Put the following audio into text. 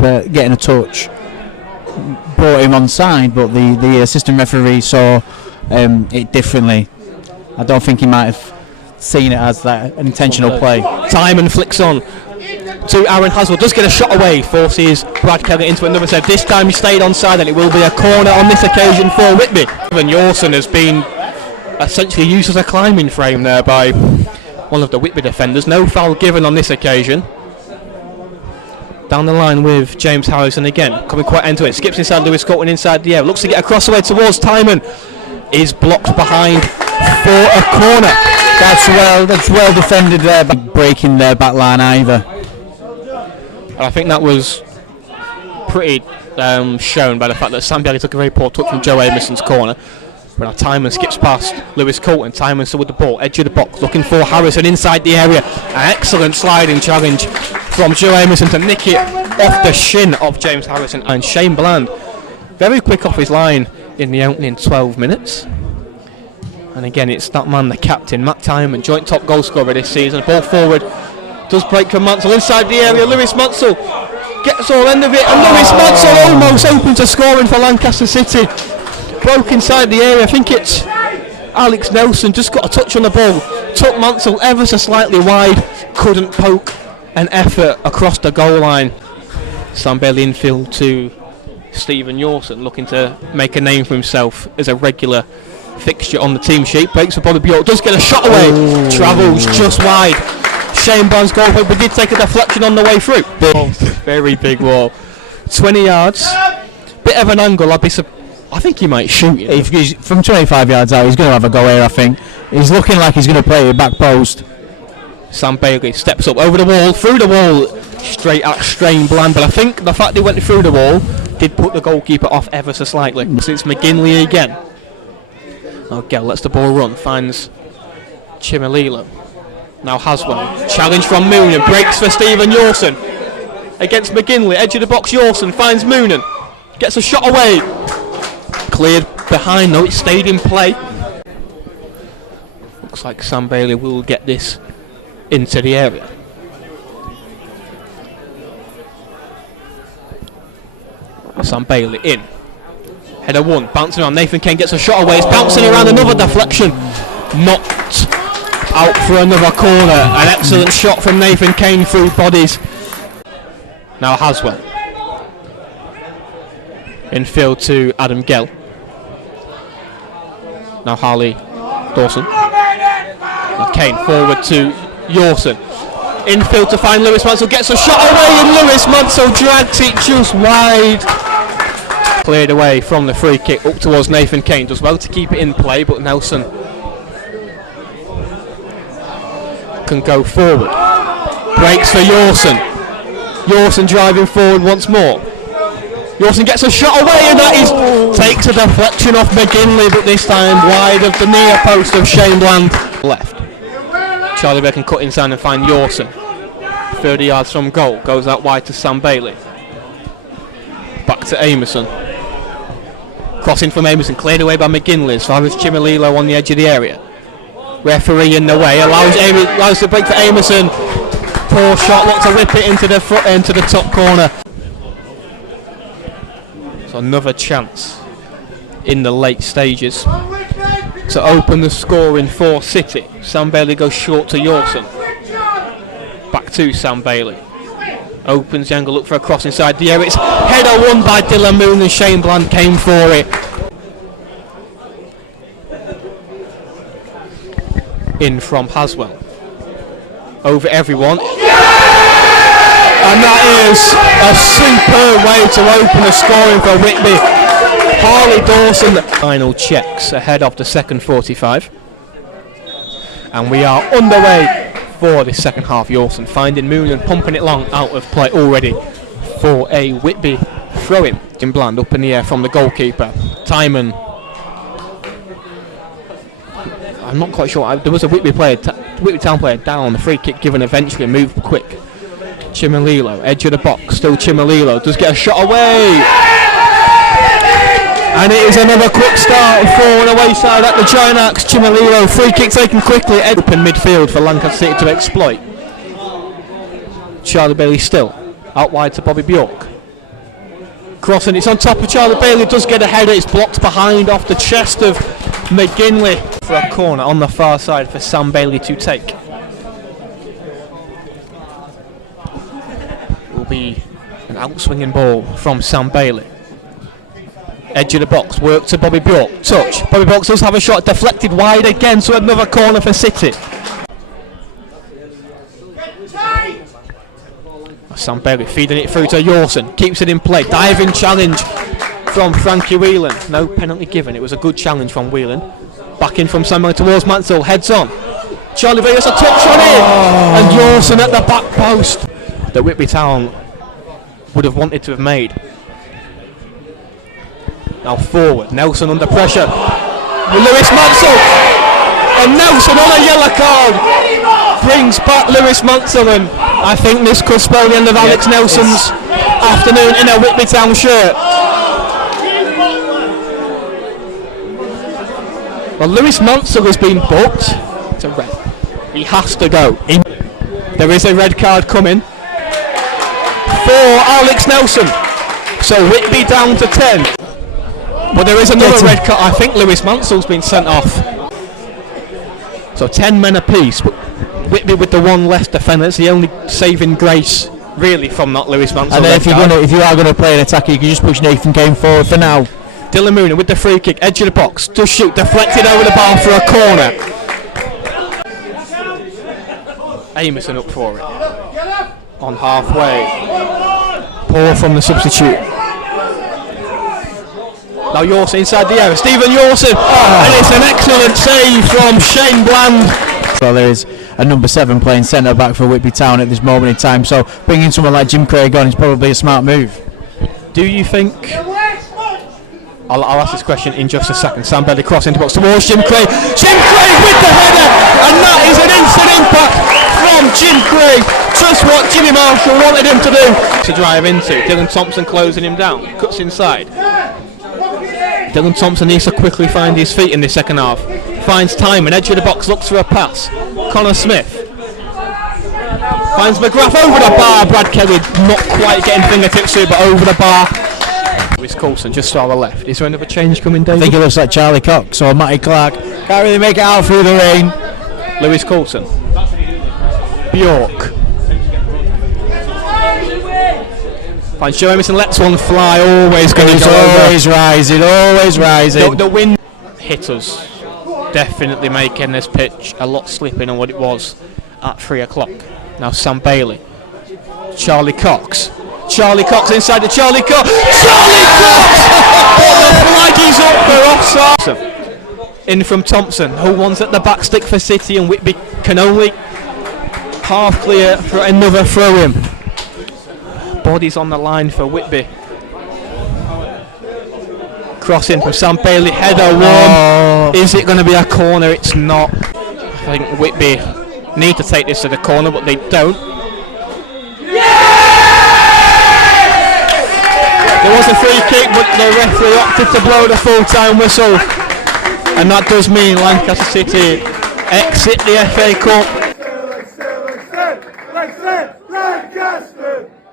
goalkeeper getting a touch brought him onside, but the assistant referee saw it differently. I don't think he might have seen it as that an intentional play. 𝙬𝙗𝙘𝙚𝙗𝙗 flicks on to Aaron Haswell, does get a shot away, forces Brad Kelly into another save. This time he stayed onside, and it will be a corner on this occasion for Whitby. 𝙤𝙬𝙗𝙗𝙗 has been essentially used as a climbing frame there by one of the Whitby defenders. No foul given on this occasion. Down the line with James Harrison again, coming quite into it, skips inside Lewis Colton inside the air, looks to get across the way towards 𝙬𝙗𝙗𝙗, is blocked behind for a corner. That's well defended there, breaking their back line either. And I think that was pretty shown by the fact that Sam Bailey took a very poor touch from 𝙤𝙬𝙗𝙗𝙗's corner. But now 𝙬𝙗𝙗𝙗𝙗 skips past Lewis Colton. 𝙬𝙗𝙗𝙗𝙗 still with the ball, edge of the box, looking for Harrison inside the area. An excellent sliding challenge from 𝙤𝙬𝙗𝙗𝙗 to nick it off the shin of James Harrison. And Shane Bland, very quick off his line in the opening 12 minutes. And again, it's that man, the captain, Matt 𝙬𝙗𝙗𝙗, joint top goal scorer this season. Ball forward, does break from Mansell inside the area. Lewis Mansell gets all end of it, and Lewis Mansell almost open to scoring for Lancaster City. Broke inside the area. I think it's Alex Nelson, just got a touch on the ball, took Mansell ever so slightly wide, couldn't poke an effort across the goal line. Sam Bailey infield to Stephen Yorson, looking to make a name for himself as a regular fixture on the team sheet. Breaks for Bobby Bjork, does get a shot away, travels just wide. Shane Bland's goal, but did take a deflection on the way through. Very big wall, 20 yards, bit of an angle. I think he might shoot it. If he's from 25 yards out, he's going to have a go here, I think. He's looking like he's going to play it back post. Sam Bailey steps up over the wall, through the wall, straight at Shane Bland. But I think the fact he went through the wall did put the goalkeeper off ever so slightly. So it's McGinley again. Now Gell lets the ball run, finds 𝙤𝙬𝙗𝙗𝙗𝙗. Now Haswell, challenge from Moonan, breaks for Stephen Yorson against McGinley, edge of the box. Yorson finds Moonan, gets a shot away, cleared behind though, it stayed in play. Looks like Sam Bailey will get this into the area. Sam Bailey in, header one, bouncing around, Nathan Kane gets a shot away, it's bouncing around, another deflection, knocked out for another corner. An excellent shot from Nathan Kane through bodies. Now Haswell, infield to Adam Gell. Now Harley Dawson. Now Kane forward to Yorson. Infield to find Lewis Mansell, gets a shot away, and Lewis Mansell drags it just wide. Cleared away from the free kick up towards Nathan Kane. Does well to keep it in play, but Nelson can go forward. Breaks for Yorson. Yorson driving forward once more. Yorson gets a shot away, and that is takes a deflection off McGinley, but this time wide of the near post of Shane Bland. Left. Charlie Beck can cut inside and find Yorson. 30 yards from goal, goes out wide to Sam Bailey. Back to Amerson. Crossing from Amerson, cleared away by McGinley as far as 𝙤𝙬𝙗𝙗𝙗 on the edge of the area. Referee in the way, allows the break for Amerson. Poor shot, looks to whip it into the top corner. So another chance in the late stages to open the scoring for City. Sam Bailey goes short to Yorson. Back to Sam Bailey. Opens the angle, look for a cross inside the area. It's header won by Dylan Moon, and Shane Bland came for it. In from Haswell. Over everyone. And that is a superb way to open the scoring for Whitby. Harley Dawson. Final checks ahead of the second 45. And we are underway for the second half. Yorson finding Moon and pumping it long out of play already for a Whitby throw-in. In Bland up in the air from the goalkeeper. 𝙬𝙗𝙗𝙗𝙗. I'm not quite sure. There was a Whitby Town player down. The free kick given eventually. Moved quick. 𝙤𝙬𝙗𝙗𝙗𝙗, edge of the box. Still 𝙤𝙬𝙗𝙗𝙗𝙗 does get a shot away. And it is another quick start for an away side at the Giant Axe. 𝙤𝙬𝙗𝙗𝙗𝙗. Free kick taken quickly. Open midfield for Lancaster City to exploit. Charlie Bailey still out wide to Bobby Bjork. Crossing, it's on top of Charlie Bailey, does get a header, it's blocked behind off the chest of McGinley for a corner on the far side for Sam Bailey to take. It will be an out-swinging ball from Sam Bailey. Edge of the box, work to Bobby Bjork, touch. Bobby Bjork does have a shot, deflected wide again, so another corner for City. Sam Bailey feeding it through to 𝙁𝙗𝙘𝙚𝙗𝙗𝙠, keeps it in play, diving challenge from Frankie Whelan. No penalty given, it was a good challenge from Whelan. Back in from Sam Bailey towards Mansell, heads on. Charlie Vegas a touch on it, and 𝙁𝙗𝙘𝙚𝙗𝙗 at the back post that Whitby Town would have wanted to have made. Now forward, Nelson under pressure with Lewis Mansell, and Nelson on a yellow card brings back Lewis Mansell, and I think this could spell the end of Alex Nelson's afternoon in a Whitby Town shirt. Well, Lewis Mansell has been booked to red. He has to go. There is a red card coming for Alex Nelson, so Whitby down to 10. But there is another red card. I think Lewis Mansell's been sent off. So 10 men apiece. Whitby with the one less defenders, the only saving grace really from not Lewis Mansell. And then if you are going to play an attacker, you can just push Nathan Kane forward for now. Dylan Mooney with the free kick, edge of the box, does shoot, deflected over the bar for a corner. Amos up for it. On halfway. Poor from the substitute. Now 𝙁𝙗𝙘𝙚𝙗𝙗 inside the area. Stephen 𝙁𝙗𝙘𝙚, and it's an excellent save from Shane Bland. Well, there is a number 7 playing centre back for Whitby Town at this moment in time, so bringing someone like Jim Craig on is probably a smart move. Do you think? I'll ask this question in just a second. Sam Bailey cross into box towards Jim Craig. Jim Craig with the header, and that is an instant impact from Jim Craig. Just what Jimmy Marshall wanted him to do. To drive into Dylan Thompson closing him down. Cuts inside. Dylan Thompson needs to quickly find his feet in the second half. Finds time, and edge of the box looks for a pass. Connor Smith finds McGrath over the bar. Brad Kelly not quite getting fingertips to it, but over the bar. Lewis Coulson just to our left. Is there another change coming, David? I think it looks like Charlie Cox or Matty Clark. Can't really make it out through the rain. Lewis Coulson. Bjork. Finds Joe Emerson, lets one fly. Always going to go always over. Always rising. The wind hit us. Definitely making this pitch a lot slippier than what it was at 3 o'clock. Now Sam Bailey. Charlie Cox. Charlie Cox inside the Charlie Cox. Charlie Cox! But the flag is up for offside. In from Thompson, who wants at the back stick for City, and Whitby can only half clear for another throw-in. Bodies on the line for Whitby. Crossing from Sam Bailey, header one. Is it going to be a corner? It's not. I think Whitby need to take this to the corner, but they don't. There was a free kick, but the referee opted to blow the full-time whistle, and that does mean Lancaster City exit the FA Cup